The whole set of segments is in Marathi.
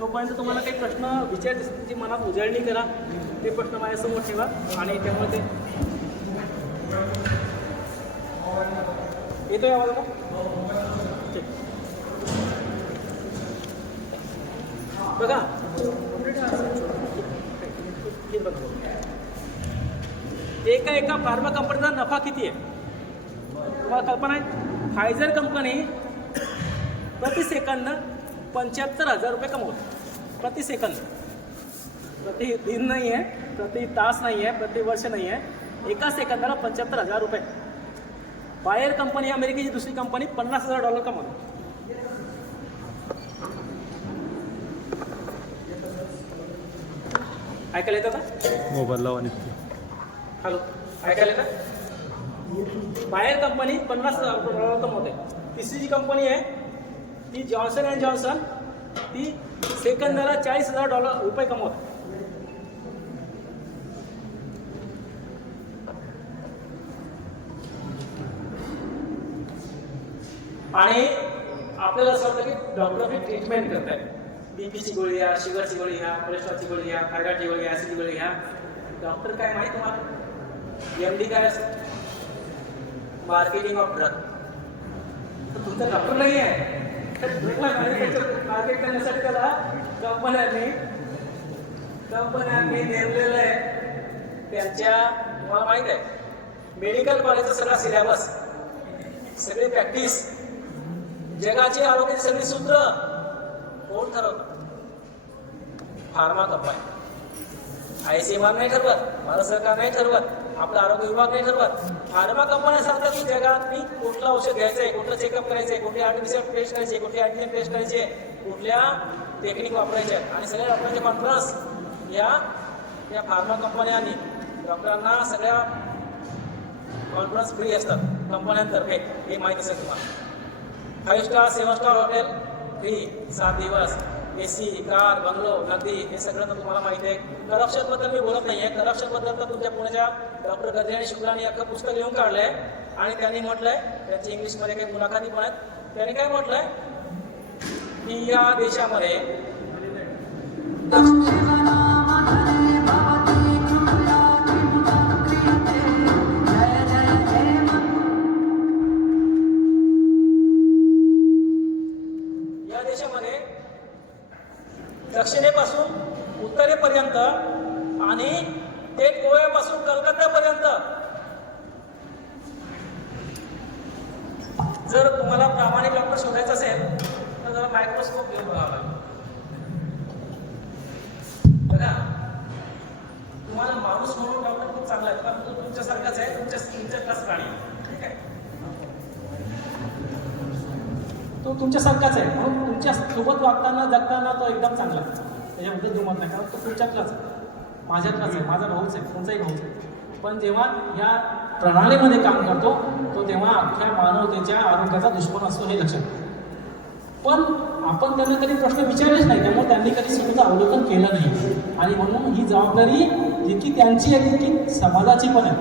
तोपर्यंत तुम्हाला काही प्रश्न विचारायचे असतील त्याची मनात उजळणी करा, ते प्रश्न माझ्यासमोर ठेवा आणि त्यामुळे ते येतो आवाज का? ठीक. बघा एका फार्मा कंपनीचा नफा किती आहे तुम्हाला कल्पना आहे? फायझर कंपनी प्रति सेकंद 75,000 रुपये कमवते प्रति सेकंद. प्रति दिन नाही आहे, प्रति तास नाही आहे, प्रति वर्ष नाही आहे, एका सेकंदाला 75,000 रुपये. बायर कंपनी अमेरिकेची दुसरी कंपनी $50,000 कमवते. ऐकायला येतं का? मोबाईल लावा. हॅलो, ऐकायला येतं? बायर कंपनी $50,000 कमवते. तिसरी जी कंपनी आहे ती जॉन्सन अँड जॉन्सन, ती सेकंदाला $40,000 रुपये कमवते. आणि आपल्याला असं वाटतं की डॉक्टर ट्रीटमेंट करत आहे. बीपीची गोळी घ्या, शुगरची गोळी घ्या, कोलेस्ट्रॉलची गोळी घ्या, थायरॉइडची गोळी घ्या, ऍसिडची गोळी घ्या. डॉक्टर काय माहिती तुम्हाला? एमडी काय असतं? Marketing of drug. तर तुमचा डॉक्टर नाही आहे, मार्केट करण्यासाठी त्याला कंपन्यांनी नेमलेलं आहे. त्यांच्या तुम्हाला माहित आहे मेडिकल कॉलेजचा सगळा सिलेबस, सगळी प्रॅक्टिस, जगाची आरोग्याची सगळी सूत्र कोण ठरवतं? Pharma company. ICMR नाही ठरवत, भारत सरकार नाही ठरवत, आपला आरोग्य विभाग नाही ठरवत. फार्मा कंपन्या सांगतात की जगात मी कुठलं औषध घ्यायचं आहे, कुठलं चेकअप करायचं आहे, कुठली आर्टिफिशियल टेस्ट करायची आहे, कुठली अँटीजन टेस्ट करायची आहे, कुठल्या टेक्निक वापरायच्या आहेत. आणि सगळ्या डॉक्टरांचे कॉन्फरन्स या फार्मा कंपन्यांनी डॉक्टरांना सगळ्या कॉन्फरन्स फ्री असतात कंपन्यांतर्फे. हे माहीत असेल तुम्हाला. 5 स्टार 7 स्टार हॉटेल फ्री 7 दिवस, AC, कार, बंगलो, नगदी, हे सगळं तर तुम्हाला माहिती आहे. करप्शनबद्दल मी बोलत नाही आहे. करप्शनबद्दल तर तुमच्या पुण्याच्या डॉक्टर गद्रे आणि शुक्लांनी अख्खं पुस्तक लिहून काढलं आहे. आणि त्यांनी म्हटलंय, त्यांची इंग्लिशमध्ये काही मुलाखती पण आहेत, त्यांनी काय म्हटलंय की या देशामध्ये दक्षिणेपासून उत्तरेपर्यंत आणि ते गोव्यापासून कलकत्त्यापर्यंत जर तुम्हाला प्रामाणिक डॉक्टर शोधायचं असेल तर जरा मायक्रोस्कोप घेऊन बघावं लागेल. बघा, तुम्हाला माणूस म्हणून डॉक्टर खूप चांगला आहे, कारण तो तुमच्यासारखाच आहे, तुमच्यासारखाच प्राणी. ठीक आहे, तो तुमच्यासारखाच आहे, म्हणून तुमच्या सोबत वागताना जगताना तो एकदम चांगला आहे. त्याच्याबद्दल दुमत नाही, कारण तो तुमच्यातलाच आहे, माझ्यातलाच आहे, माझा भाऊच आहे, तुमचाही भाऊच आहे. पण जेव्हा या प्रणालीमध्ये काम करतो तो तेव्हा अख्ख्या मानवतेच्या आरोग्याचा दुश्मन असतो, हे लक्षात. पण आपण त्यांना कधी प्रश्न विचारलेच नाही, त्यामुळे त्यांनी कधी स्वतःचं अवलोकन केलं नाही. आणि म्हणून ही जबाबदारी जितकी त्यांची आहे तितकी समाजाची पण आहे.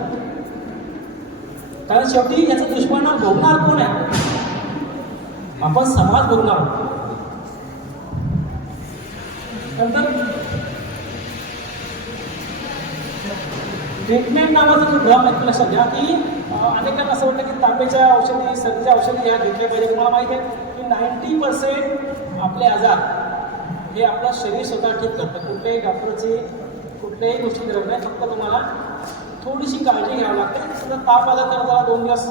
कारण शेवटी याचं दुश्मन भोगणार कोण आहे? आपण समाज बघणार आहोत. नंतर ट्रीटमेंट नावाचा जो ड्रॉप आहे लक्षात घ्या की अनेकांना असं वाटतं की तापेच्या औषधी, सर्दीच्या औषधी ह्या घेतल्या पाहिजे. तुम्हाला माहिती आहे की 90% आपले आजार हे आपलं शरीर स्वतः ठीक करतं. कुठल्याही डॉक्टरची कुठल्याही गोष्टी गरज नाही, फक्त तुम्हाला थोडीशी काळजी घ्यावी लागते. समजा ताप आला तर जरा 2 दिवस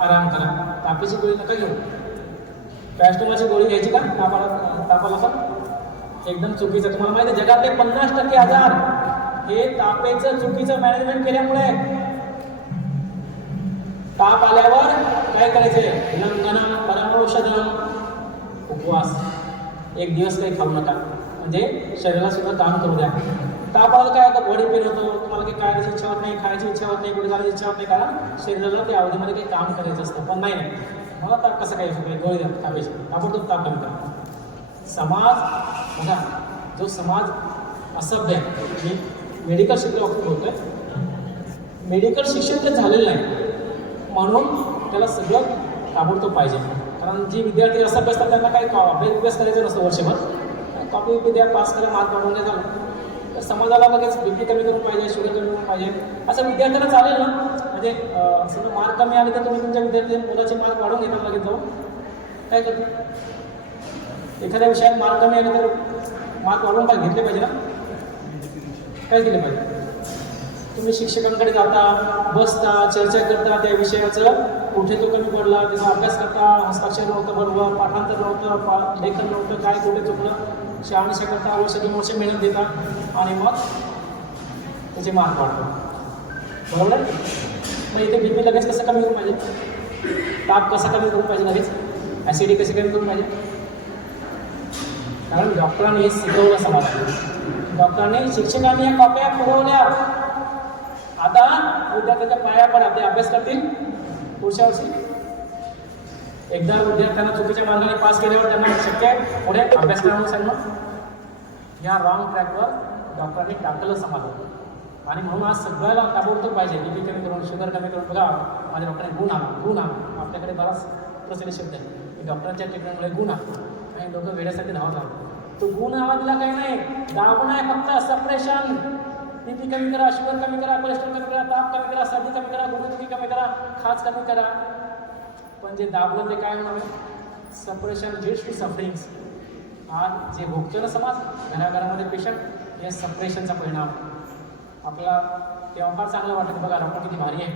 आराम करा, तापेची गोळी नका घेऊ. पॅरासिटामॉलची गोळी घ्यायची का तापाला पण एकदम चुकीचं. तुम्हाला माहिती आहे जगातले 50% आजार हे तापेचं चुकीचं मॅनेजमेंट केल्यामुळे. ताप आल्यावर काय करायचंय? लंघनम परमौषधम, उपवास. 1 दिवस काही खाऊ नका, म्हणजे शरीराला सुद्धा काम करू द्या. ताप आला काय होतं? बॉडी पेन होतो, तुम्हाला काही खायची इच्छा होत नाही, खायची इच्छा होत नाही, कुठे जायची इच्छा होत नाही, कारण शरीराला त्या अवधीमध्ये काही काम करायचं असतं. पण नाही, मला ताप कसं काय शकतो? गोळी द्या तापेची, ताबडतोब ताप कमी करा. समाज बघा, जो समाज असभ्य आहे. मी मेडिकल शिकलो बोलतोय, मेडिकल शिक्षण ते झालेलं नाही, म्हणून त्याला सगळं ताबडतोब पाहिजे. कारण जी विद्यार्थी असभ्य असतात त्यांना काही अभ्यास करायचं नसतं वर्षभर, कॉपी बिपी द्या, पास करा, मार्क वाढवून द्या, झालं. तर समाजाला लगेच BP कमी करून पाहिजे, शुगर कमी करून पाहिजे, असं विद्यार्थ्यांना चालेल ना? म्हणजे समजा मार्क कमी आले तर तुम्ही तुमच्या मुलाचे मार्क वाढवून घेणार लगेच जाऊन काय करते? एखाद्या विषयात मार्क कमी आले तर मार्क वाढवून घेतले पाहिजे ना? काय केले पाहिजे? तुम्ही शिक्षकांकडे जाता, बसता, चर्चा करता, त्या विषयाचं कुठे तो कमी पडला त्याचा अभ्यास करता, हस्ताक्षर नव्हतं बरोबर, पाठांतर नव्हतं, लेखन नव्हतं, काय कुठे चुकलं, शहानिशा करता, वर्ष 2 वर्ष मेहनत देता आणि मग त्याचे मार्क वाढतो. बरोबर आहे? मग इथे BP लगेच कसं कमी करून पाहिजे? ताप कसा कमी करून पाहिजे? लगेच ॲसिडी कशी कमी करून पाहिजे? कारण डॉक्टरांनी हे शिकवलं समाजाला. डॉक्टरांनी, शिक्षकांनी या कॉप्या पुरवल्या. आता विद्यार्थ्यांच्या पाया पडा, ते अभ्यास करतील पुढच्या वर्षी. एकदा विद्यार्थ्यांना चुकीच्या मार्गाने पास केल्यावर त्यांना शक्य आहे पुढे अभ्यास करावं सांगणं. या रॉंग ट्रॅकवर डॉक्टरांनी टाकलं समाजाला. आणि म्हणून आज सगळ्याला ताबडतोब पाहिजे BP कमी करून, शुगर कमी करून. बघा, माझ्या डॉक्टरांनी गुण आला. आपल्याकडे बराच प्रचलित शब्द आहे की डॉक्टरांच्या ट्रीटमेंटमुळे गुण आला आणि लोक वेड्यासाठी धावत आहोत. तो गुण आवाजला काही नाही, दाबून आहे फक्त सप्रेशन. BP कमी करा, शुगर कमी करा, कोलेस्ट्रॉल कमी करा, ताप कमी करा, सर्दी कमी करा, गुडघेदुखी कमी करा, खाज कमी करा. पण जे दाबलं ते काय होणार? Suppression leads to sufferings. आज जे भोगतो ना समाज, घराघरामध्ये पेशंट, हे सप्रेशनचा परिणाम. आपल्याला तेव्हा फार चांगलं वाटतं, बघा डॉक्टर किती भारी आहे,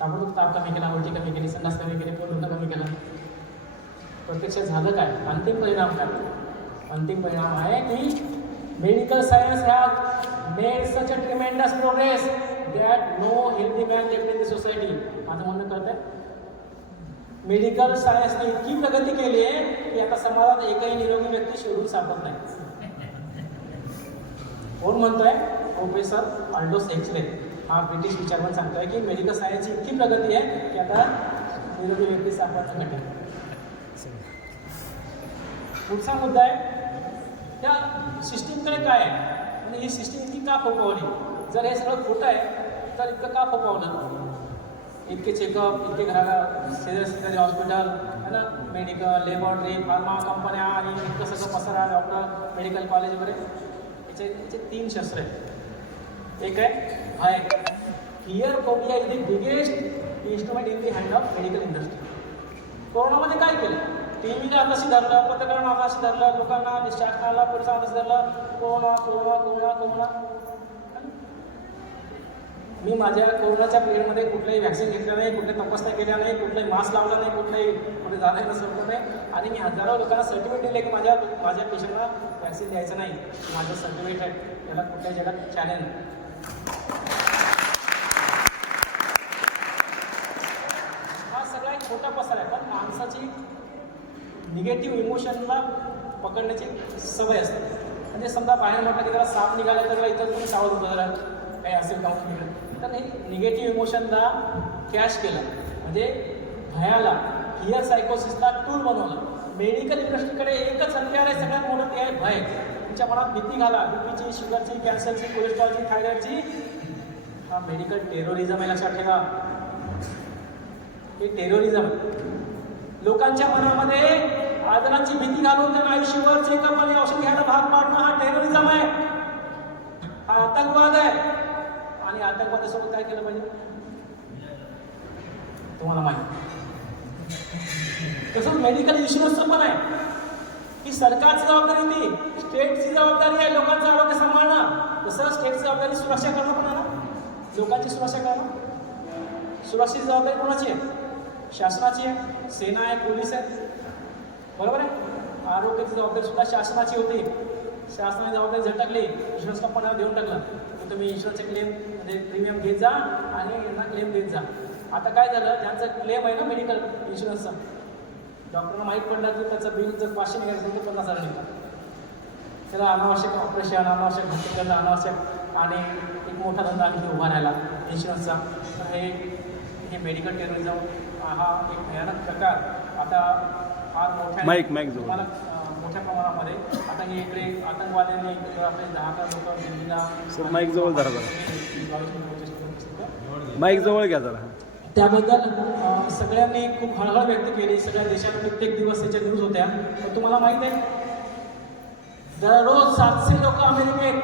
ताबडतोब ताप कमी केला, उलटी कमी केली, संडास कमी केली, पोट कमी केलं. प्रत्यक्षात झालं काय? अंतिम परिणाम काय? अंतिम परिणाम आहे की medical science has made such a tremendous progress that no healthy man left in the society. माझं म्हणणं कळत आहे, मेडिकल सायन्सने इतकी प्रगती केली आहे की आता समाजात एकही निरोगी व्यक्ती शोधून सापडत नाही. कोण म्हणतोय? प्रोफेसर ऑल्डोस एक्सरे हा ब्रिटिश विचारवंत सांगतोय की मेडिकल सायन्सची इतकी प्रगती आहे की आता निरोगी व्यक्ती सापडणं कठीण. पुढचा मुद्दा आहे त्या सिस्टीमकडे काय आहे, म्हणजे ही सिस्टीम इतकी का फोपवली? जर हे सगळं खोटं आहे तर इतकं का फोपवलं? इतके चेकअप, इतके शेजारी हॉस्पिटल है ना, मेडिकल, लॅबॉरेटरी, फार्मा कंपन्या आणि इतकं सगळं पसरा, डॉक्टर, मेडिकल कॉलेज वगैरे. याचे 3 शस्त्र आहेत. एक आहे भय. Fear phobia is the biggest instrument in the hand of medical industry. कोरोनामध्ये काय केलं? टीव्हीला हाताशी धरलं, पत्रकारांना हाताशी धरलं, लोकांना, शासनाला, पोलिसांना हाताशी धरलं, कोरोना. मी माझ्या कोरोनाच्या पिरियडमध्ये कुठल्याही व्हॅक्सिन घेतलं नाही, कुठल्या तपासण्या केल्या नाही, कुठलाही मास्क लावला नाही, कुठलाही कुठे जाणं नसलं नाही. आणि मी हजारो लोकांना सर्टिफिकेट दिले की माझ्या पेशंटला व्हॅक्सिन द्यायचं नाही. माझं सर्टिफिकेट आहे, त्याला कुठल्याही जगात चॅलेंज. हा सगळा एक छोटा पसार आहे, पण माणसाची निगेटिव्ह इमोशनला पकडण्याची सवय असते. म्हणजे समजा बाहेर म्हटलं की त्याला साप निघाला तर इथं तुम्ही सावध होतं, जरा काही असेल काउंट केलं तर हे निगेटिव्ह इमोशनला कॅश केलं, म्हणजे भयाला, फिअर सायकोसिसला टूल बनवलं. मेडिकल इंडस्ट्रीकडे एकच हत्यार आहे सगळ्यात मोठं, ते आहे भय. तुमच्या मनात भीती घाला, बीपीची, शुगरची, कॅन्सरची, कोलेस्ट्रॉलची, थायरॉइडची. हा मेडिकल टेररिझम आहे, लक्षात ठेवा. हे टेररिझम लोकांच्या मनामध्ये आजारांची भीती घालून त्यांना आयुष्यभर चेकअप आणि औषध घ्यायला भाग पाडणं हा टेररिझम आहे, हा आतंकवाद आहे. आणि आतंकवादासोबत काय केलं पाहिजे तुम्हाला माहिती. तसंच मेडिकल इन्शुरन्सचं पण आहे की सरकारची जबाबदारी ती, स्टेटची जबाबदारी आहे लोकांचं आरोग्य सांभाळणं. तसं स्टेटची जबाबदारी सुरक्षा करणं पण आहे ना, लोकांची सुरक्षा करणं. सुरक्षेची जबाबदारी कोणाची आहे? शासनाची आहे, सेना आहे, पोलीस आहे, बरोबर आहे. आरोग्याची जबाबदारी सुद्धा शासनाची होती. शासनाने जबाबदारी झटकली, इन्शुरन्स कंपन्याला देऊन टाकलं की तुम्ही इन्शुरन्सचे क्लेम म्हणजे प्रीमियम घेत जा आणि यांना क्लेम देत जा. आता काय झालं, ज्यांचं क्लेम आहे ना मेडिकल इन्शुरन्सचा, डॉक्टरना माहीत पडलं की त्याचं बिल जर 500 निघायचं तर 50,000 निघतात. त्याला अनावश्यक ऑपरेशन, अनावश्यक भरती करणं, अनावश्यक आणि एक मोठा धंदा आणखी उभा राहिला इन्शुरन्सचा. तर हे मेडिकल टेररिझम हा एक भयानक प्रकार आता फार मोठ्या मोठ्या प्रमाणामध्ये आता हे इकडे आतंकवाद्यांनी आपले 10 लोक दिल्लीला माईक जवळ धरा माईक जवळ घ्या जरा. त्याबद्दल सगळ्यांनी खूप हळहळ व्यक्त केली. सगळ्या देशात प्रत्येक दिवस त्याच्या न्यूज होत्या. पण तुम्हाला माहीत आहे दररोज 700 लोक अमेरिकेत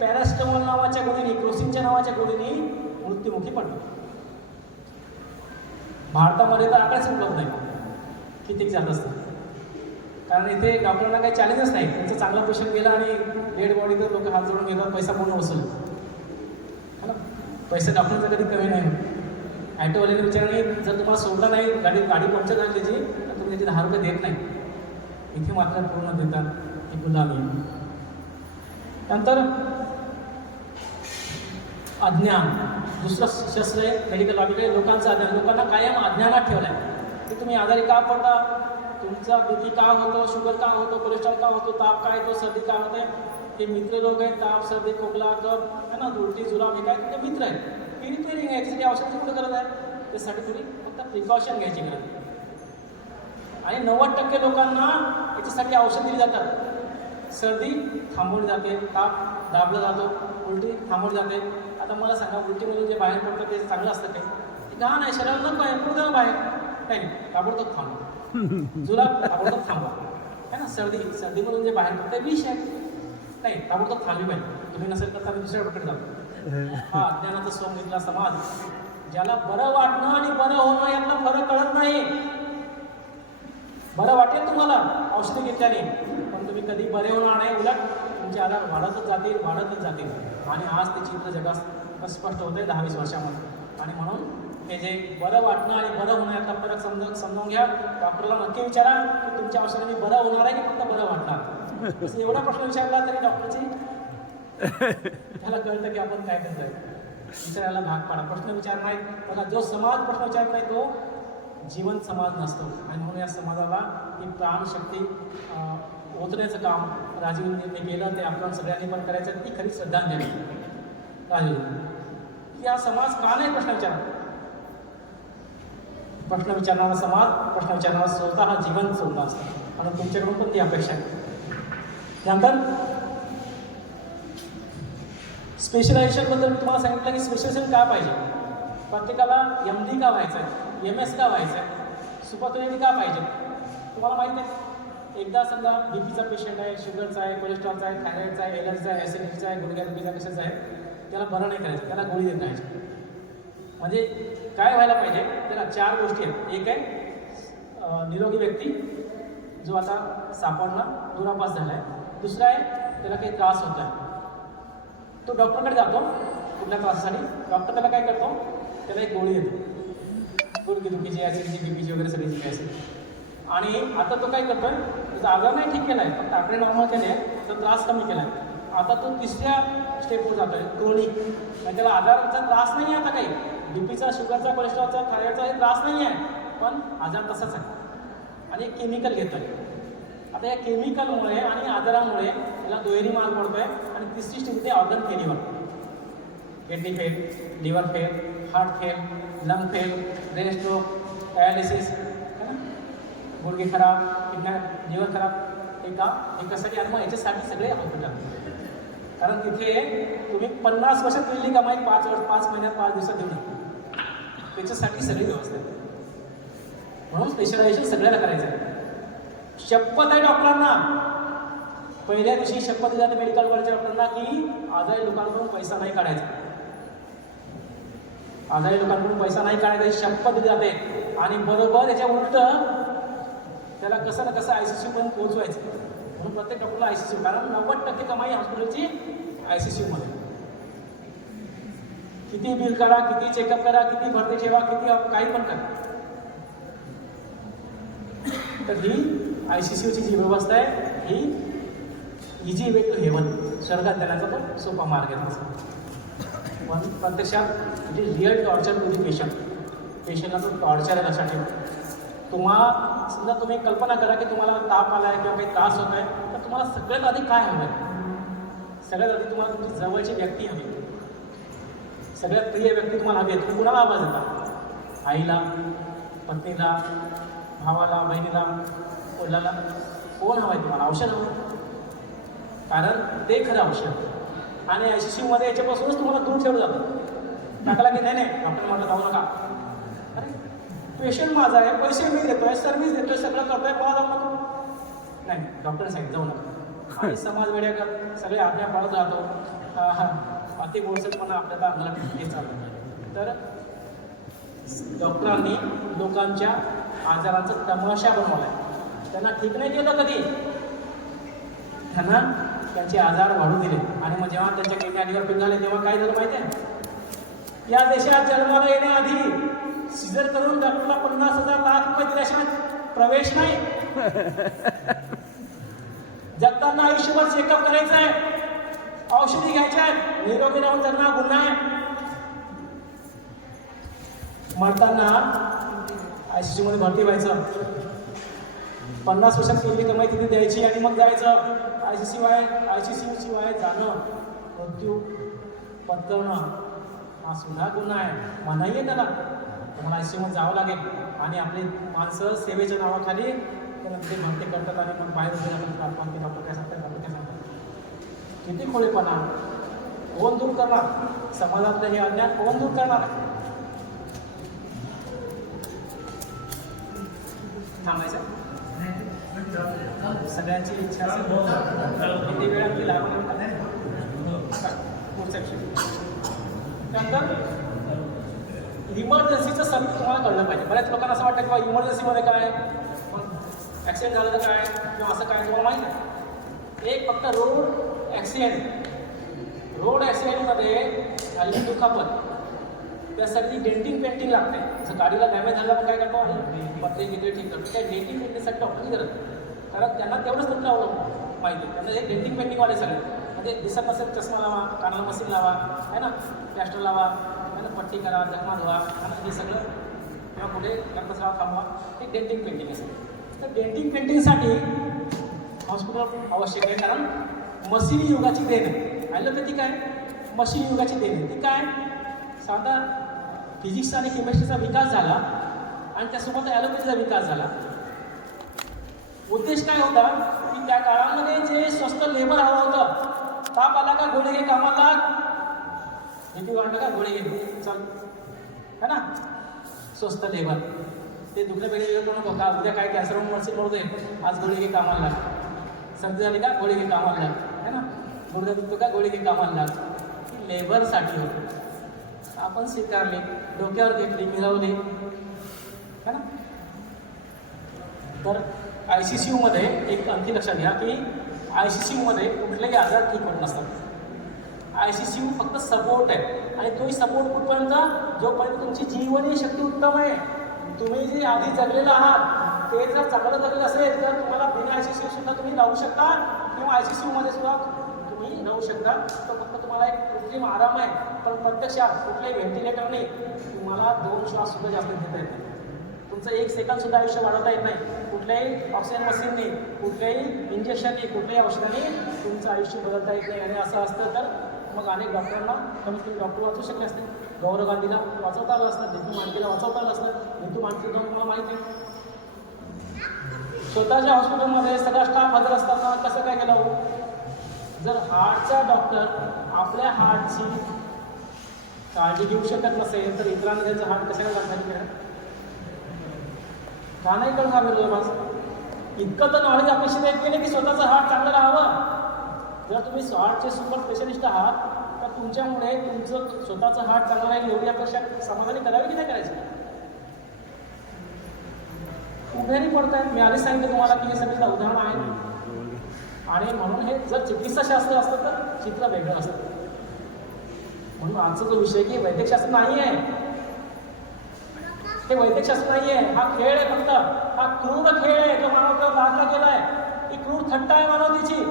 पॅरास्टमॉल नावाच्या गोळीने, क्रोसिनच्या नावाच्या गोळीने मृत्युमुखी पडतात. भारतामध्ये तर आकडेच उपलब्ध नाही किती जात असतात. कारण इथे डॉक्टरांना काही चॅलेंजच नाही. त्यांचं चांगला पेशंट गेला आणि डेड बॉडी तर लोक हात जोडून घेतात, पैसा पूर्ण वसूल. है ना, पैसे डॉक्टरचा कधी कमी नाही. ॲटोवाल्याने विचारणे जर तुम्हाला सोडलं नाही, गाडी पंक्चर झाली त्याची, तर तुम्ही त्याची 10 रुपये देत नाही. इथे मात्र पूर्ण देतात. ही गुलामी. नंतर अज्ञान, दुसरं शस्त्र आहे मेडिकल लॉबीकडे लोकांचं अज्ञान. लोकांना कायम अज्ञानात ठेवलं आहे की तुम्ही आजारी का पडता, तुमचा बीपी का होतो, शुगर का होतो, कोलेस्ट्रॉल का होतो, ताप का येतो, सर्दी का होते. हे मित्र लोक आहेत. ताप, सर्दी, खोकला, कफ है ना, उलटी, जुलाब, हे काय ते मित्र आहेत. रिपेअरिंग आहे. याच्यासाठी औषधाची कुठं गरज आहे? त्यासाठी तुम्ही फक्त प्रिकॉशन घ्यायची गरज आहे. आणि 90% लोकांना याच्यासाठी औषध दिली जातात. सर्दी थांबवली जाते, ताप दाबला जातो, उलटी थांबवली जाते. आता मला सांगा, उलटीमधून जे बाहेर पडतं ते चांगलं असतं काय? ते घाण आहे, शरीराला नको आहे, पुढं बाहेर काही नाही, ताबडतोब थांबवा. जुलाब ताबडतोब थांबवा. है ना, सर्दीमधून जे बाहेर पडतं विष आहे, नाही ताबडतोब थांबली पाहिजे. तुम्ही नसेल तर आम्ही दुसऱ्या डॉक्टर जातो. हा अज्ञानाचा सोम घेतला समाज. ज्याला बरं वाटणं आणि बरं होणं यातला फरक कळत नाही. बरं वाटेल तुम्हाला औषधं घेतल्याने, पण तुम्ही कधी बरे होणार नाही. उलट तुमचे आजार वाढतच जातील. आणि आज ते चित्र जगात स्पष्ट होते 10-20 वर्षामध्ये. आणि म्हणून हे जे बरं वाटणं आणि बरं होणं यातला फरक समजून घ्या. डॉक्टरला नक्की विचारा की तुमच्या औषधाने बरं होणार आहे की फक्त बरं वाटणार. तसं एवढा प्रश्न विचारला तरी डॉक्टरची त्याला कळतं की आपण काय करतोय. विचारायला भाग पाडा. प्रश्न विचार नाही. बघा, जो समाज प्रश्न विचारत नाही तो जिवंत समाज नसतो. आणि म्हणून या समाजाला ही प्राणशक्ती ओतण्याचं काम राजीवजींनी केलं. ते आपण सगळ्यांनी पण करायचं. ती खरी श्रद्धांजली राजीवजी. या समाज का नाही प्रश्न विचारत? प्रश्न विचारणारा समाज, प्रश्न विचारणारा स्वतः जिवंत स्वतः असतो. आणि तुमच्याकडून पण ती अपेक्षा आहे. त्यानंतर स्पेशलायझेशनबद्दल मी तुम्हाला सांगितलं की स्पेशलायझेशन का पाहिजे. प्रत्येकाला MD का व्हायचं आहे, MS का व्हायचं आहे, सुपरस्पेशालिटी का पाहिजे. तुम्हाला माहीत आहे, एकदा समजा बीपीचा पेशंट आहे, शुगरचा आहे, कोलेस्ट्रॉलचा आहे, थायरॉईडचा आहे, एलर्जीचा आहे, ॲसिडिटीचा आहे, गुडघ्यादुखीचा कशाचा आहे, त्याला बरं नाही करायचं, त्याला गोळी देत राहायची. म्हणजे काय व्हायला पाहिजे, त्याला 4 गोष्टी आहेत. एक आहे निरोगी व्यक्ती जो आता सापडणं दुरापास झाला आहे. दुसरा आहे त्याला काही त्रास होत आहे, तो डॉक्टरकडे जातो कुठल्या त्रासासाठी. डॉक्टर त्याला काय करतो, त्याला एक गोळी देतो, गुडघेदुखीची, ॲसिडिटी, बीपीची वगैरे सगळी जी असेल. आणि आता तो काय करतोय, त्याचा आजार नाही ठीक केला आहे, फक्त आकडे नॉर्मल केले आहे, तर त्रास कमी केला आहे. आता तो 3ऱ्या स्टेपवर जातोय, क्रोनिक. म्हणजे त्याला आजाराचा त्रास नाही आहे. आता काही बीपीचा, शुगरचा, कोलेस्ट्रॉलचा, थायरॉईडचा हे त्रास नाही आहे, पण आजार तसाच आहे. आणि एक केमिकल घेतो आहे. आता या केमिकलमुळे आणि आजारामुळे त्याला दुहेरी मार पडतो आहे. आणि 3री स्टेप ते organ failure, kidney fail, liver fail, heart fail, lung fail, brain stroke, dialysis, है ना, गुडघे खराब, किडनी, लिव्हर खराब. हे का एकासाठी. आणि मग याच्यासाठी सगळे हॉस्पिटल. कारण तिथे तुम्ही 50 वर्षात मिळली कमाई 5 महिन्यात 5 दिवसात देऊ नका. त्याच्यासाठी सगळी व्यवस्था आहे. म्हणून स्पेशलायझेशन सगळ्याला करायचं आहे. शपथ आहे डॉक्टरांना, पहिल्या दिवशी शपथ दिली जाते मेडिकल कॉलेजच्या डॉक्टरांना की आजारी लोकांकडून पैसा नाही काढायचा. आजारी लोकांकडून पैसा नाही काढायचा शपथ दिली जाते. आणि बरोबर याच्या उलट त्याला कसं ना कसं ICCU पर्यंत पोहोचवायचं. म्हणून प्रत्येक डॉक्टरला ICCU, कारण 90% कमाई हॉस्पिटलची ICCU मध्ये. किती बिल करा, किती चेकअप करा, किती भरती ठेवा, किती काही पण करा. तर ही ICCUची जी व्यवस्था आहे ही इझी वे टू हेवन, स्वर्गात जाण्याचा पण सोपा मार्ग आहे तसा. पण प्रत्यक्षात म्हणजे रिअल टॉर्चर टू दी पेशंटला तो टॉर्चर आहे लक्षात ठेवा. समजा तुम्ही कल्पना करा की तुम्हाला ताप आला आहे किंवा काही त्रास होत आहे, तर तुम्हाला सगळ्यात आधी काय हवं आहे? सगळ्यात आधी तुम्हाला तुमची जवळची व्यक्ती हवी. सगळ्यात प्रिय व्यक्ती तुम्हाला हवी आहे. तुम्ही कुणाला आवाज देता? आईला, पत्नीला, भावाला, बहिणीला, वडिलाला? कोण हवं आहे तुम्हाला? औषध हवं, कारण ते खरं औषध. आणि ICCU मध्ये याच्यापासूनच तुम्हाला दूर ठेवलं जातं. टाकला की नाही आपण म्हटलं जाऊ नका. अरे पेशंट माझा आहे, पैसे मी देतोय, सर्व्हिस देतोय, सगळं करतोय, मला जाऊ नको. नाही, डॉक्टर साहेब जाऊ नका. आणि समाज वेड्याकर सगळे आज्ञा पाळत राहतो. अति बोलसटपणा आपल्याला अंगाला हे चालतं. तर डॉक्टरांनी लोकांच्या आजारांचा तमाशा बनवला आहे. त्यांना ठीक नाही केलं कधी, त्यांना त्यांचे आजार वाढू दिले. आणि मग जेव्हा त्यांच्या काही गाडीवर पिंगाले तेव्हा काय झालं माहिती आहे? या देशात जन्माला येण्याआधी सिजर करून डॉक्टरला 50,000 लाख रुपये दिल्याशिवाय प्रवेश नाही. जगताना आयुष्यभर चेकअप करायचं आहे, औषधी घ्यायच्या आहेत, निरोगी राहून जगणं गुन्हा आहे. मरताना ICU मध्ये भरती व्हायचं, 50 वर्षात केलेली कमाई तिथे द्यायची आणि मग जायचं. ICU शिवाय जाणं, मृत्यू पत्करणं हा सुद्धा गुन्हा आहे. मनाई आहे त्याला. तुम्हाला ICU मध्ये जावं लागेल आणि आपली माणसं सेवेच्या नावाखाली त्यांना तिथे भरती करतात आणि मग बाहेर उभे डॉक्टर काय सांगतात, डॉक्टर काय सांगतात. किती खोळेपणा. कोण दूर करणार समाजातलं हे अन्याय? कोण दूर करणार? थांबायचं सगळ्यांची इच्छा असेल किती वेळ आपली लागणार. पुढच्या त्यानंतर इमर्जन्सीचं सगळं तुम्हाला कळलं पाहिजे. बऱ्याच लोकांना असं वाटतं की बाबा इमर्जन्सीमध्ये काय, ॲक्सिडेंट झालं तर काय किंवा असं काय तुम्हाला माहिती आहे. एक फक्त रोड ॲक्सिडेंटमध्ये झालेली दुखापत त्यासाठी डेंटिंग पेंटिंग लागते. जसं गाडीला डॅमेज झाला पण काय करतो पत्रे गित्रे ठीक करतो. त्या डेंटिंग पेंटिंगसाठी डॉक्टर करत, कारण त्यांना तेवढंच तंत्र माहिती. त्यांना हे डेंटिंग पेंटिंगवाले सगळे म्हणजे दिसत नसेल चष्मा लावा, कानाला मशीन लावा, आहे ना, प्लॅस्टर लावा, आहे ना, पट्टी करा, जखमा धुवा, आणि हे सगळं किंवा पुढे रक्तस्राव थांबवा, हे डेंटिंग पेंटिंग असेल. तर डेंटिंग पेंटिंगसाठी हॉस्पिटल आवश्यक आहे, कारण मशीनी युगाची देण आहे. ॲलोपॅथिक आहे मशीन युगाची देण आहे. ती काय, साधा फिजिक्स आणि केमिस्ट्रीचा विकास झाला आणि त्यासोबत ॲलोपॅथीचा विकास झाला. उद्देश काय होता की त्या काळामध्ये जे स्वस्त लेबर हवं होतं. ताप आला का गोळी घे कामाला, BP वाढलं का गोळी घे चल, है ना, स्वस्त लेबर. ते दुखण्यापेक्षा वेळ नको का, उद्या काय कॅन्सर म्हणून मरशील मरू दे, आज गोळी घे कामाला लाग. सर्दी झाली का गोळी घे कामाला लाग, है ना, गुडघा दुखतो का गोळी घे कामाला लाग. लेबरसाठी होतं. आपण स्वीकारली, डोक्यावर घेतली, मिळवली, है ना. तर ICCU मध्ये एक आणखी लक्षात घ्या की ICCU मध्ये कुठलेही आजार ठीक होत नसतात. ICCU फक्त सपोर्ट आहे आणि तोही सपोर्ट कुठपर्यंत, जोपर्यंत तुमची जीवनी शक्ती उत्तम आहे. तुम्ही जे आधी जगलेलं आहात ते जर चांगलं जगलेलं असेल तर तुम्हाला बिना ICCU सुद्धा तुम्ही राहू शकता किंवा ICCU मध्ये सुद्धा तुम्ही राहू शकता. तो फक्त तुम्हाला एक कृत्रिम आराम आहे, पण प्रत्यक्षात कुठल्याही व्हेंटिलेटरने तुम्हाला 2 श्वास सुद्धा जास्त घेता येत नाही. तुमचं 1 सेकंद सुद्धा आयुष्य वाढवता येत नाही. कुठल्याही ऑक्सिजन मशीनने, कुठल्याही इंजेक्शनने, कुठल्याही औषधाने तुमचं आयुष्य बदलता येत नाही. आणि असं असतं तर मग अनेक डॉक्टरांना कमीत कमी डॉक्टर वाचू शकले असते. गौरव गांधीला वाचवता आलं असतं, नीतू मांडकेला वाचवता आलं असतं. नीतू मांडके जाऊन तुम्हाला माहिती आहे. स्वतःच्या हॉस्पिटलमध्ये सगळा स्टाफ हजर असताना कसं काय केलं हो? जर हार्टचा डॉक्टर आपल्या हार्टची काळजी घेऊ शकत नसेल तर इतरांना त्यांचं हार्ट कशाला लागणार केलं? का नाही कळणार निर्लबास? इतकं तर नॉलेज अपेक्षित आहे केले की स्वतःचं हार्ट चांगलं राहावं. जर तुम्ही हार्टचे सुपर स्पेशलिस्ट आहात तर तुमच्यामुळे तुमचं स्वतःचं हार्ट चांगलं राहील एवढी अपेक्षा समाधानी करावी की नाही करायची? उभेरी पडत आहेत. मी आधीच सांगितलं तुम्हाला की हे सगळं उदाहरण आहे. आणि म्हणून हे जर चिकित्साशास्त्र असतं तर चित्र वेगळं असतं. म्हणून आजचा जो विषय की वैद्यकशास्त्र नाही आहे, हे वैद्यकशास्त्र नाही आहे, हा खेळ आहे फक्त. हा क्रूर खेळ आहे जो मानवतेवर लादला गेला आहे. ही क्रूर थट्टा आहे मानवतेची.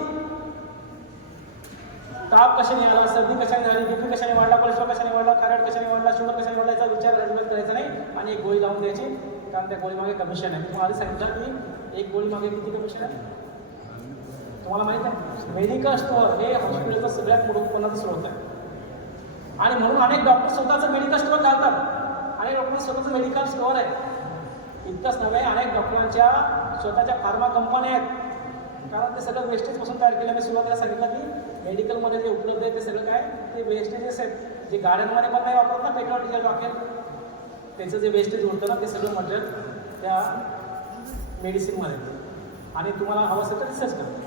ताप कशाने आला, सर्दी कशाने झाली, BP कशाने वाढला, कोलेस्ट्रॉल कशाने वाढला, थायरॉइड कशाने वाढला, शुगर कशाने वाढला, याचा विचार अजिबात करायचा नाही आणि एक गोळी लावून द्यायची, कारण त्या गोळीमागे कमिशन आहे. तुम्हाला आधी सांगितलं की एक गोळीमागे किती कमिशन आहे तुम्हाला माहीत आहे. मेडिकल स्टोअर हे हॉस्पिटलचं सगळ्यात मोठं उत्पन्नाचं स्रोत आहे. आणि म्हणून अनेक डॉक्टर स्वतःचं मेडिकल स्टोअर घालतात. अनेक डॉक्टर स्वतःचं मेडिकल स्टोअर आहे. इतकंच नव्हे, अनेक डॉक्टरांच्या स्वतःच्या फार्मा कंपन्या आहेत, कारण ते सगळं वेस्टेजपासून तयार केलं. मी सुरुवातीला सांगितलं की मेडिकलमध्ये जे उपलब्ध आहे ते सगळं काय, ते वेस्टेजेस आहेत. जे गाड्यांमध्ये पण नाही वापरत ना पेट्रोल डिझेल रॉकेल, त्याचं जे वेस्टेज उरतं ना ते सगळं मटेरियल त्या मेडिसिनमध्ये. आणि तुम्हाला हवं असेल तर रिसर्च करा.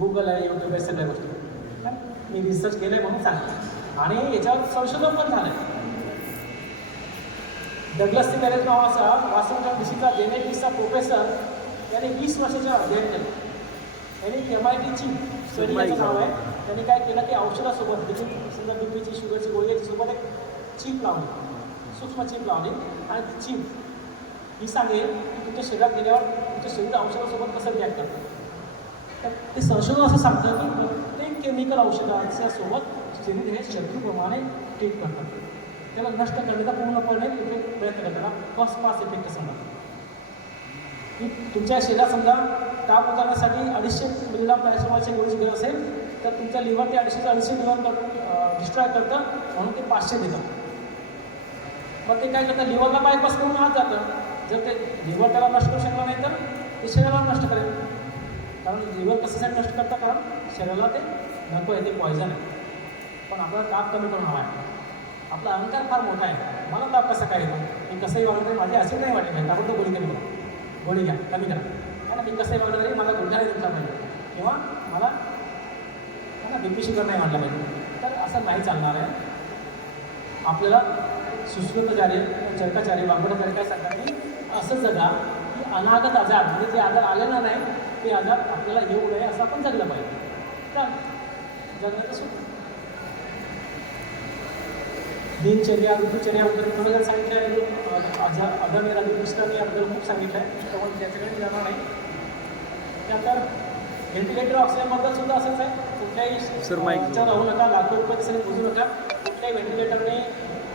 गुगल आहे, यूट्यूब आहे, सगळ्या गोष्टी. मी रिसर्च केलं आहे म्हणून सांगतो. आणि याच्यावर संशोधन पण झालं आहे. डगलस मॅरेज नावाचा वॉशिंग्टन डीसीचा जेनेटिक्सचा प्रोफेसर याने 20 वर्षाच्या अध्ययन केलं. यांनी MITची स्टडी याचं नाव आहे. त्यांनी काय केलं की औषधासोबत समजा बीपीची, शुगरची गोळी याच्यासोबत एक चीप लावली, सूक्ष्म चीप लावली. आणि ती चीप ही सांगेल की तुमच्या शरीरात गेल्यावर तुमच्या शरीर औषधासोबत कसं रिॲक्ट करतं. तर ते संशोधन असं सांगतं की प्रत्येक केमिकल औषधाच्यासोबत शरीर हे शत्रूप्रमाणे ट्रीट करतात. त्याला नष्ट करण्याचा पूर्णपणे प्रयत्न करताना फर्स्ट पास इफेक्ट समजा की तुमच्या शरीरात समजा ताप उतरण्यासाठी 250 मिलीग्राम पॅरासिटामॉलची गोळीची गरज असेल तर तुमच्या लिव्हर ते 250 लिव्हर डिस्ट्रॉय करतं म्हणून ते 500 देतं. मग ते काय करतं, लिव्हरला बायपास करून आत जातं. जर ते लिव्हर त्याला नष्ट करू शकलं नाही तर ते शरीराला नष्ट करेल. कारण लिव्हर कशासाठी नष्ट करतं, कारण शरीराला ते नको आहे, ते पॉयझन आहे. पण आपल्याला ताप कमी करून हवा आहे. आपला अहंकार फार मोठा आहे. मला ताप कसा काय येतो, मी कसंही वागलं तरी माझे असे नाही वाटत नाही. ताबडतोब गोळी कमी करा, गोळी घ्या, कमी करा. आणि मी कसंही वागलं तरी मला गुंठाने दिसला पाहिजे किंवा मला बीपी शुगर नाही वाटलं पाहिजे. तर असं नाही चालणार आहे. आपल्याला सुश्रुताचार्य, चरकाचार्य, वाग्भटाचार्य काय सांगतात की असं जगा की अनागत आजार म्हणजे जे आजार आलेला नाही ते आजार आपल्याला येऊ नये असं आपण जगलं पाहिजे. तर जगण्याचं सुद्धा दिनचर्या, ऋतुचर्या वगैरे थोडं जर सांगितलं आहे. अदम्य राजकृष्णांनी याबद्दल खूप सांगितलं आहे, त्यामुळे त्याच्याकडे जाणार नाही. त्यानंतर व्हेंटिलेटर ऑक्सिजनबद्दल सुद्धा असंच आहे. कुठल्याही राहू नका, लाखो रुपये सगळे बुजू नका. कुठल्याही व्हेंटिलेटरने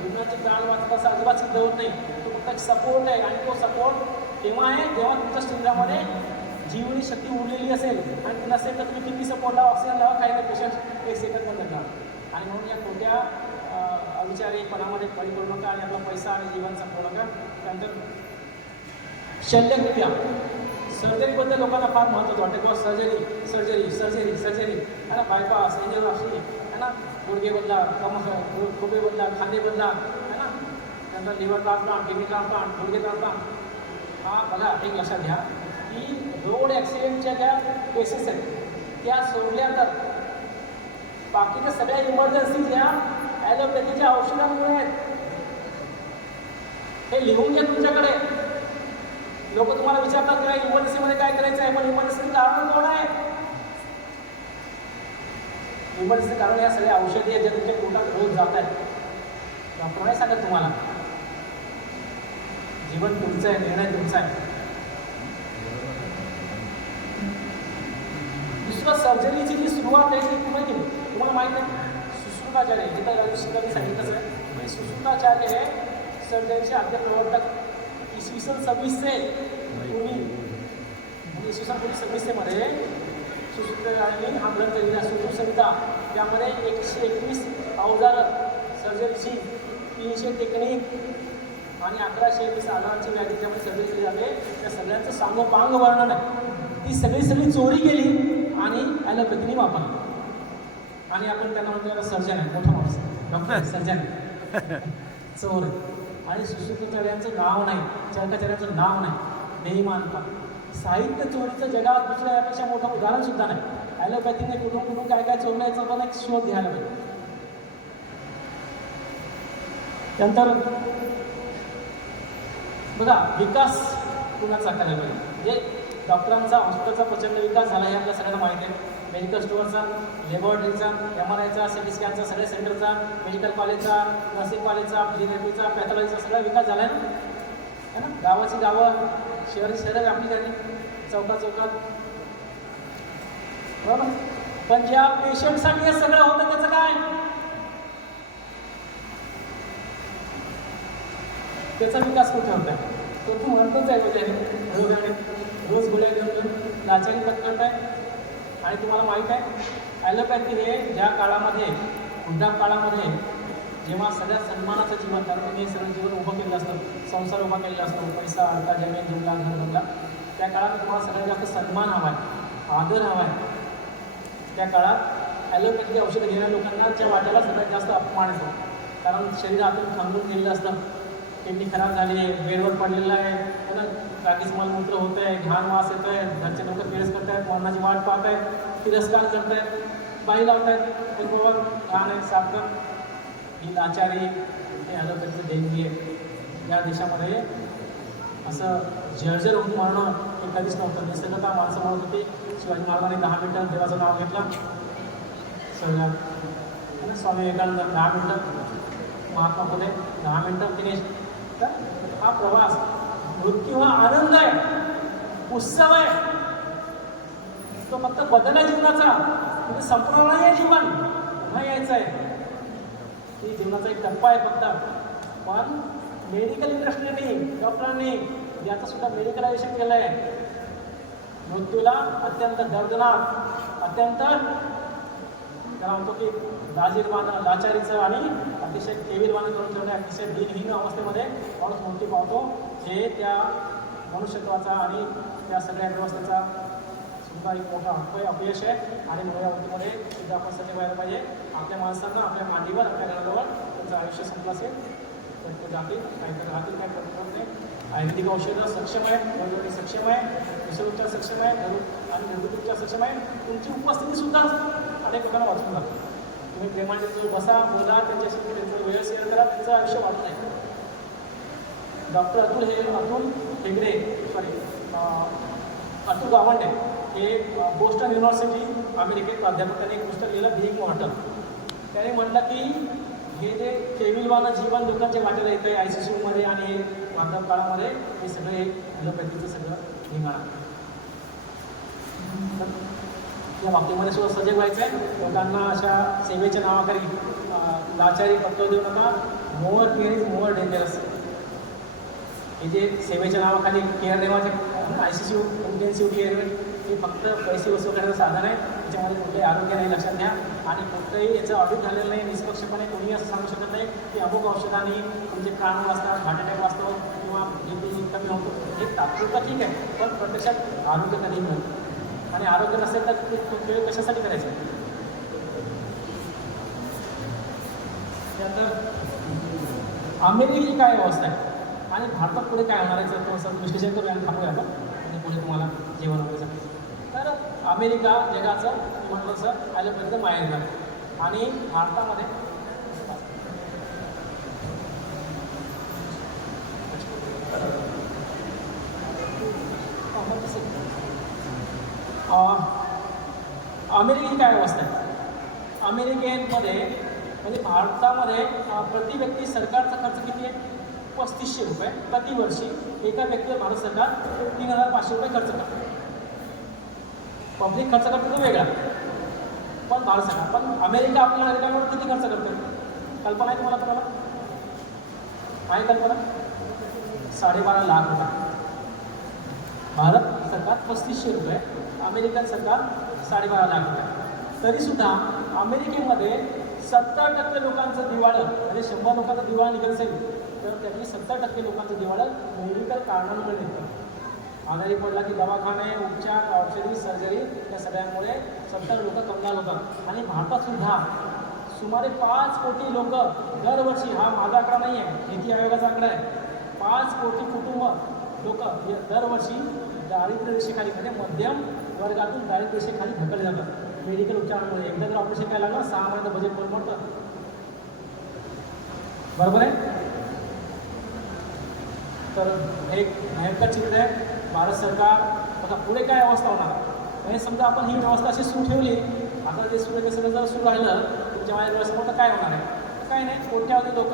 रुग्णाचे प्राण वाचतात असं अजिबात सिद्ध होत नाही. तो फक्त एक सपोर्ट आहे. आणि तो सपोर्ट तेव्हा आहे जेव्हा तुमच्या शरीरामध्ये जीवनी शक्ती उरलेली असेल. आणि ती नसेल तर तुम्ही किती सपोर्ट लावा, ऑक्सिजन लावा, काही नाही, पेशंट 1 सेकंद पण नका. आणि म्हणून या खोट्या अविचारीपणामध्ये बळी पडू नका आणि आपला पैसा आणि जीवन संपवू नका. त्यानंतर शल्यक्रिया, सर्जरीबद्दल लोकांना फार महत्त्वाचं वाटतं किंवा सर्जरी सर्जरी सर्जरी सर्जरी है ना, बायपास, एंजिओप्लास्टी है ना, गुडघे बदला, खोबे बदला, खांदे बदला है ना, त्यानंतर लिव्हर ट्रान्सप्लांट, किडनी ट्रान्सप्लांट, गुडघे ट्रान्सप्लांट. हा बघा, एक लक्षात घ्या की रोड ॲक्सिडेंटच्या ज्या केसेस आहेत त्या सोडल्या तर बाकीच्या सगळ्या इमर्जन्सी ज्या ॲलोपॅथीच्या औषधांमुळे आहेत. हे लिहून घ्या तुमच्याकडे. लोक तुम्हाला विचारतात की इमर्जन्सीमध्ये काय करायचं आहे, पण इमर्जन्सी कारण कोण आहे? इमर्जन्सी कारण या सगळ्या औषधी आहेत ज्या तुमच्या पोटात रोज जात आहेत. डॉक्टर नाही सांगत तुम्हाला. जीवन तुमचं आहे, निर्णय तुमचा आहे. दुसरं, सर्जरीची जी सुरुवात आहे ती कुठे केली तुम्हाला माहीत आहे? सुश्रुताचार्य, जिथं राजशिकांनी सांगितलंच आहे. सुश्रुताचार्य हे सर्जरीचे आद्य प्रवर्तक. इसवी सन 2600 पूर्वी, इसवी सन 2600 सुश्रुताचार्यांनी हा ग्रंथ लिहिला, सुश्रुतसंहिता. त्यामध्ये 121 अवजार सर्जरीची, 300 टेक्निक आणि 1120 आजारांची व्याधी ज्यामध्ये सर्जरी केली जाते त्या सगळ्यांचं सांगोपांग वर्णन आहे. ती सगळी चोरी केली आणि ॲलोपॅथीने वापरली. आणि आपण त्यांना म्हणतो सर्जन आहे, मोठा माणूस, डॉक्टर सर्जन चोर आहे. आणि सुश्रुताचार्यांचं नाव नाही, चरकाचार्यांचं नाव नाही, बेईमानपण. साहित्य चोरीचं जगात दुसऱ्या यापेक्षा मोठं उदाहरणसुद्धा नाही. ॲलोपॅथीने कुठून काय काय चोरण्याचा पण एक शोध घ्यायला पाहिजे. त्यानंतर बघा, विकास कुणाचा करायला पाहिजे. म्हणजे डॉक्टरांचा, हॉस्पिटलचा प्रचंड विकास झाला हे आपल्याला सगळ्यांना माहिती आहे. मेडिकल स्टोअरचा, लॅबॉरेटरीचा, MRIचा, CT स्कॅनचा, सगळ्या सेंटरचा, मेडिकल कॉलेजचा, नर्सिंग कॉलेजचा, फिजिओथेरपीचा, पॅथॉलॉजीचा सगळा विकास झाला आहे ना. गावाची गावं, शहरं व्यापली झाली, चौकात बरोबर. पण ज्या पेशंटसाठी हे सगळं होतं त्याचं काय? त्याचा विकास कुठे होता आहे? तो तू म्हणतोच आहे म्हणजे रोज गोळ्या घेऊन लाचारी पत्करत आहे. आणि तुम्हाला माहीत आहे ॲलोपॅथी हे ज्या काळामध्ये, वृद्धाप काळामध्ये जेव्हा सगळ्यात सन्मानाचं जीवन, कारण तुम्ही सगळं जीवन उभं केलं असतं, संसार उभा केलेला असतो, पैसा आणता, जमीन जुमला, घर बंगला, त्या काळात तुम्हाला सगळ्यात जास्त सन्मान हवा आहे, आदर हवा आहे. त्या काळात ॲलोपॅथी औषधं घेणाऱ्या लोकांच्या वाट्याला सगळ्यात जास्त अपमान येतो. कारण शरीरातून थांबून गेलेलं असतं, किडनी खराब झाली आहे, बेडवर पडलेलं आहे, पुन्हा रागीच मलमूत्र होतं आहे, घाण वास येतो आहे, घरचे लोक केस करत आहेत, मरणाची वाट पाहत आहेत. तिरस्कार करतायत, बाई लावतायत, पण बाबा लहान आहे सार्थक ही लाचारी हे ॲलोपॅथीचं देणगी आहे. या देशामध्ये असं जर्जर होऊन मारणं हे कधीच नव्हतं. निसर्गता माणसं म्हणत होती. शिवाजी महाराजांनी 10 मिनिटं देवाचं नाव घेतलं सगळ्यात. स्वामी विवेकानंद 10 मिनिटं, महात्मा फुले 10 मिनिटं फिनिश. तर हा प्रवास, मृत्यू हा आनंद आहे, उत्सव आहे. तो फक्त बदल आहे जीवनाचा, म्हणजे संपूर्ण नाही आहे जीवन, पुन्हा यायचं आहे. ही जीवनाचा एक टप्पा आहे फक्त. पण मेडिकल इंडस्ट्रीने, डॉक्टरांनी याचं सुद्धा मेडिकलायझेशन केलं आहे. मृत्यूला अत्यंत दर्दनाक, अत्यंत त्याला म्हणतो की लाजीरवाणं, लाचारीचं आणि अतिशय केविलवाणं करून ठेवणे, अतिशय दिनहीन अवस्थेमध्ये माणूस मृत्यू पावतो. हे त्या मनुष्यत्वाचा आणि त्या सगळ्या व्यवस्थेचा सुद्धा एक मोठा अपयश आहे. आणि म्हणून या वृत्तीमध्ये सुद्धा आपण सजग व्हायला पाहिजे. आपल्या माणसांना आपल्या मांडीवर, आपल्या घराजवळ त्यांचं आयुष्य संपलं असेल तर ते जातील, काहीतरी राहतील, काय करत नाही. आयुर्वेदिक औषधं सक्षम आहे, घरगुती सक्षम आहे, विषयोपचार सक्षम आहे, आणि घरगुती उपचार सक्षम आहे. तुमची उपस्थितीसुद्धा अनेक लोकांना वाचून जाते. तुम्ही प्रेमाने जो बसा, बोला, त्यांच्याशी त्यांचा वेळ शेअर करा, त्यांचं आयुष्य वाढत नाही. डॉक्टर अतुल हेगडे, अतुल गावंडे हे बोस्टन युनिव्हर्सिटी अमेरिकेत प्राध्यापक. त्यांनी एक पुस्तक लिहिलं बिईंग मॉर्टल. त्याने म्हटलं की हे जे केविलवानं जीवन लोकांच्या वाटेला येतं आहे ICCUमध्ये आणि वार्धप काळामध्ये, हे सगळे ॲलोपॅथीचं सगळं धिंगाणा. या बाबतीमध्ये सुद्धा सजग व्हायचं आहे. लोकांना अशा सेवेच्या नावाखाली लाचारी पत्र देऊ नका. Mower care is more dangerous. हे जे सेवेच्या नावाखाली केअर देवाचे ICCU इंटेन्सिव्ह केअर, हे फक्त पैसे वसूल करण्याचं साधन आहे. त्याच्यामध्ये कुठलंही आरोग्य नाही, लक्षात घ्या. आणि कुठलंही याचं ऑडिट झालेलं नाही. निष्पक्षपणे कोणीही असं सांगू शकत नाही की अमुक औषधांनी तुमचे प्राण वाचतात, हार्ट अटॅक वाचतो किंवा BP कमी होतो. हे तात्पुरतं ठीक आहे, पण प्रत्यक्षात आरोग्य कधीही मिळतं. आणि आरोग्य नसेल तर तो खेळ कशासाठी करायचा? त्यानंतर अमेरिकेची काय अवस्था आहे आणि भारतात पुढे काय होणार आहे, तर असं विश्लेषण करूया आणि थांबूया आपण, आणि पुढे तुम्हाला जेवण वगैरे सांगायचं. तर अमेरिका जगाचं म्हटलं तसं ॲलोपॅथीचं माहेर आहे. आणि भारतामध्ये अमेरिकेची काय अवस्था आहे? अमेरिकेमध्ये म्हणजे भारतामध्ये प्रति व्यक्ती सरकारचा खर्च किती आहे? 3500 रुपये प्रतिवर्षी. एका व्यक्तीवर भारत सरकार 3500 रुपये खर्च करते. पब्लिक खर्च करतो तो वेगळा, पण भारत सरकार. पण अमेरिका आपल्या नागरिकांवर किती खर्च करते? कल्पना आहे तुम्हाला? आहे कल्पना? 12.5 लाख रुपये. भारत सरकार 3500 रुपये, अमेरिकन सरकार 12.5 लाख रुपये. तरीसुद्धा अमेरिकेमध्ये 70% लोकांचं दिवाळं, म्हणजे 100 लोकांचं दिवाळं निघत असेल तर त्यातली 70% लोकांचं दिवाळं मेडिकल कारणांमुळे निघतं. आजारी पडला की दवाखाने, उपचार, औषधी, सर्जरी या सगळ्यांमुळे 70 लोक कंगाल होतात. आणि भारतातसुद्धा सुमारे 5 कोटी लोक दरवर्षी, हा माझा आकडा नाही आहे, नीती आयोगाचा आकडा आहे, 5 कोटी कुटुंब लोक दरवर्षी दारिद्र्य रेषेखाली, म्हणजे मध्यम वर्गातून दारिद्र्य रेषेखाली ढकलले जातात मेडिकल उपचारामुळे. एकदा जर ऑपरेशन करायला लागलं 6 महिन्याचं बजेट परवडतं. बरोबर आहे? तर एक भयंकर चित्र आहे. भारत सरकार आता पुढे काय अवस्था होणार? म्हणजे समजा आपण ही व्यवस्था अशी सुरू ठेवली, आता जे सुरू सगळं जर सुरू राहिलं तुमच्या माझ्या डोळ्यासमोर, तर काय होणार आहे? काय नाही, कोट्यावधी लोक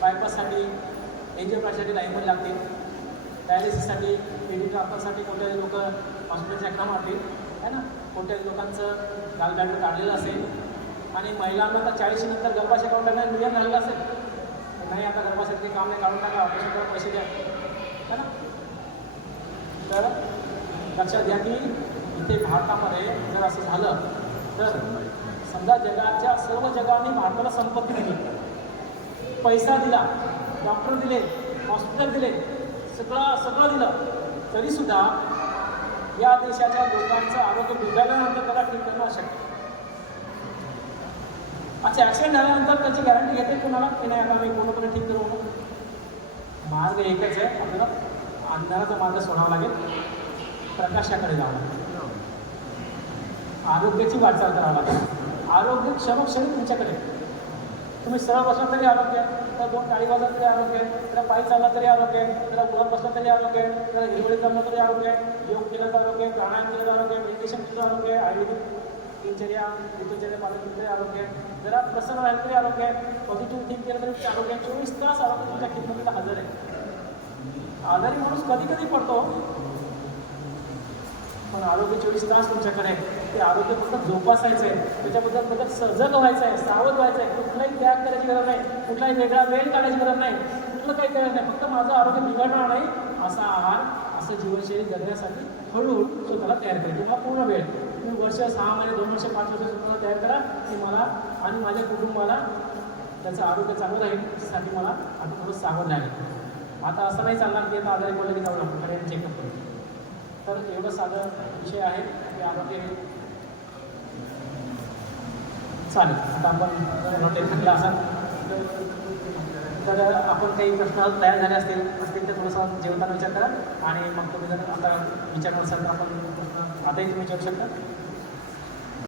बायपाससाठी, एंजिओप्लास्टीसाठी लाईनमध्ये लागतील, डायलिसिससाठी, किडनी ट्रान्सफरसाठी कोट्यावधी लोक हॉस्पिटलच्या एक्झाम मारतील, आहे ना. कोट्यावधी लोकांचं गालबॅटर काढलेलं असेल. आणि महिलांना तर 40 नंतर गर्भाशय काढून टाकण्यात नियम झालेला असेल, नाही आता गर्भाशयाचे काम नाही, काढून टाका, ऑपरेशन करा, पैसे द्या, है ना. तर लक्षात घ्या की इथे भारतामध्ये जर असं झालं तर समजा जगाच्या सर्व जगांनी भारताला संपत्ती दिली, पैसा दिला, डॉक्टर दिले, हॉस्पिटल दिले, सगळं दिलं, तरीसुद्धा या देशाच्या लोकांचं आरोग्य बिघडल्यानंतर त्याला ठीक करणं अशक्य. अच्छा, ॲक्सिडेंट झाल्यानंतर त्याची गॅरंटी घेते कोणाला की नाही आता आम्ही पूर्णपणे ठीक करू? मार्ग एकच आहे, आपल्याला अंधाराचा मार्ग सोडावा लागेल, प्रकाशाकडे जावं लागेल. आरोग्याची वाटचाल करावी लागेल. आरोग्य क्षमक्षणी तुमच्याकडे. तुम्ही सरळ बसला तरी आरोग्य आहे, त्याला 2 टाळी वाजवला तरी आरोग्य आहे, त्याला पायी चालला तरी आरोग्य आहे, त्याला उभं बसला तरी आरोग्य आहे, त्याला हिरवळी चाललं तरी आरोग्य आहे, योग केलं तर आरोग्य आहे, प्राणायाम केलं तर आरोग्य आहे, मेडिटेशन केलं तर आरोग्य आहे, आयुर्वेदिक दिनचर्या पालन केलं तरी आरोग्य आहे, जरा प्रसन्न राहिलं तरी आरोग्य आहे, पॉझिटिव्ह थिंक केलं तरी आरोग्य आहे. 24 तास आरोग्य तुमच्या खिदमतीला हजर आहे. आजारी माणूस कधी कधी पडतो, पण आरोग्य 24 तास तुमच्याकडे आहे. ते आरोग्य फक्त जोपासायचं आहे, त्याच्याबद्दल सजग व्हायचं आहे, सावध व्हायचं आहे. कुठलाही त्याग करायची गरज नाही, कुठलाही वेगळा वेळ काढायची गरज नाही, कुठलं काही करायचं नाही. फक्त माझं आरोग्य बिघडणार नाही असा आहार, असं जीवनशैली जगण्यासाठी हळूहळू स्वतःला तयार करायची. तुम्हाला पूर्ण वेळ, तुम्ही वर्ष 6 महिने 2 वर्ष 5 वर्ष स्वतःला तयार करा की मला आणि माझ्या कुटुंबाला त्याचं आरोग्य चांगलं राहील, त्यासाठी मला आता थोडं सावध राहील. आता असं नाही चालणार की आता आजारी पडलं की जाऊन आपण खऱ्याने चेकअप करू. तर एवढं साधं विषय आहे की आरोग्य हे चालेल. आता आपण रोटेट घातला असाल तर आपण काही प्रश्न तयार झाले असतील तर थोडंसं जेवताना विचार करा आणि मग तुम्ही जर आता विचारणार असाल तर आपण प्रश्न आताही तुम्ही विचारू शकता.